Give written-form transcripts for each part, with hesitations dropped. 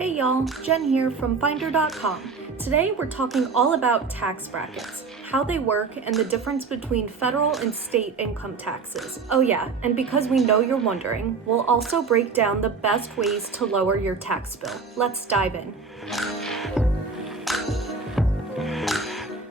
Hey y'all, Jen here from Finder.com. Today we're talking all about tax brackets, how they work, and the difference between federal and state income taxes. Oh yeah, and because we know you're wondering, we'll also break down the best ways to lower your tax bill. Let's dive in.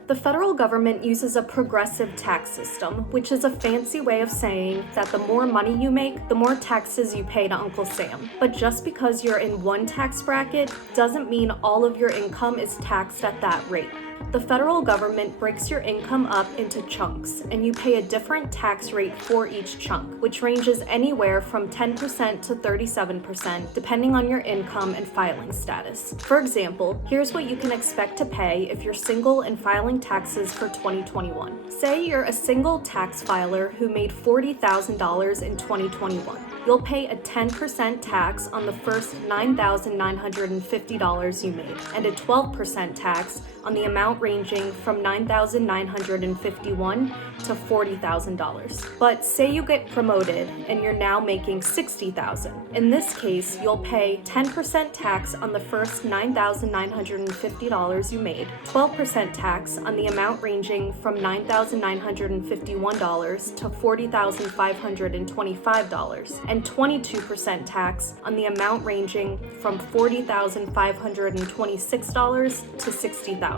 The federal government uses a progressive tax system, which is a fancy way of saying that the more money you make, the more taxes you pay to Uncle Sam. But just because you're in one tax bracket doesn't mean all of your income is taxed at that rate. The federal government breaks your income up into chunks, and you pay a different tax rate for each chunk, which ranges anywhere from 10% to 37%, depending on your income and filing status. For example, here's what you can expect to pay if you're single and filing taxes for 2021. Say you're a single tax filer who made $40,000 in 2021. You'll pay a 10% tax on the first $9,950 you made, and a 12% tax on the amount ranging from $9,951 to $40,000. But say you get promoted and you're now making $60,000. In this case, you'll pay 10% tax on the first $9,950 you made, 12% tax on the amount ranging from $9,951 to $40,525, and 22% tax on the amount ranging from $40,526 to $60,000.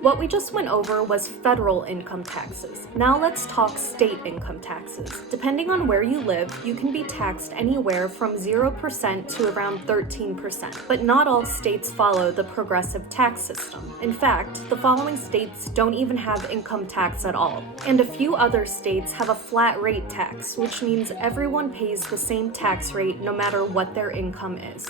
What we just went over was federal income taxes. Now let's talk state income taxes. Depending on where you live, you can be taxed anywhere from 0% to around 13%. But not all states follow the progressive tax system. In fact, the following states don't even have income tax at all. And a few other states have a flat rate tax, which means everyone pays the same tax rate no matter what their income is.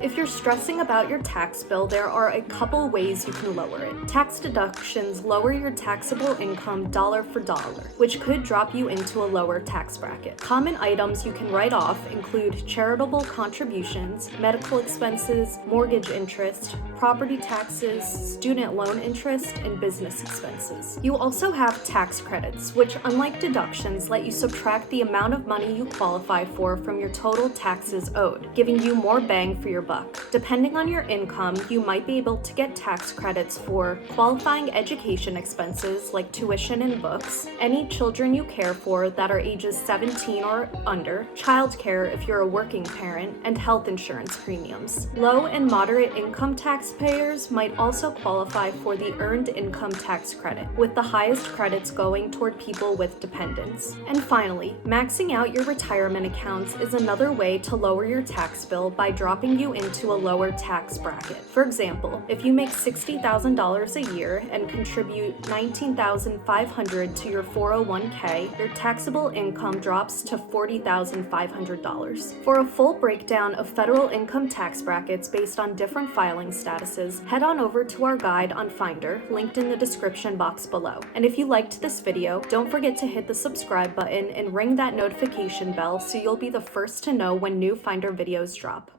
If you're stressing about your tax bill, there are a couple ways you can lower it. Tax deductions lower your taxable income dollar for dollar, which could drop you into a lower tax bracket. Common items you can write off include charitable contributions, medical expenses, mortgage interest, property taxes, student loan interest, and business expenses. You also have tax credits, which, unlike deductions, let you subtract the amount of money you qualify for from your total taxes owed, giving you more bang for your buck. Depending on your income, you might be able to get tax credits for qualifying education expenses like tuition and books, any children you care for that are ages 17 or under, childcare if you're a working parent, and health insurance premiums. Low and moderate income taxpayers might also qualify for the Earned Income Tax Credit, with the highest credits going toward people with dependents. And finally, maxing out your retirement accounts is another way to lower your tax bill by dropping you into a lower tax bracket. For example, if you make $60,000 a year and contribute $19,500 to your 401k, your taxable income drops to $40,500. For a full breakdown of federal income tax brackets based on different filing statuses, head on over to our guide on Finder, linked in the description box below. And if you liked this video, don't forget to hit the subscribe button and ring that notification bell so you'll be the first to know when new Finder videos drop.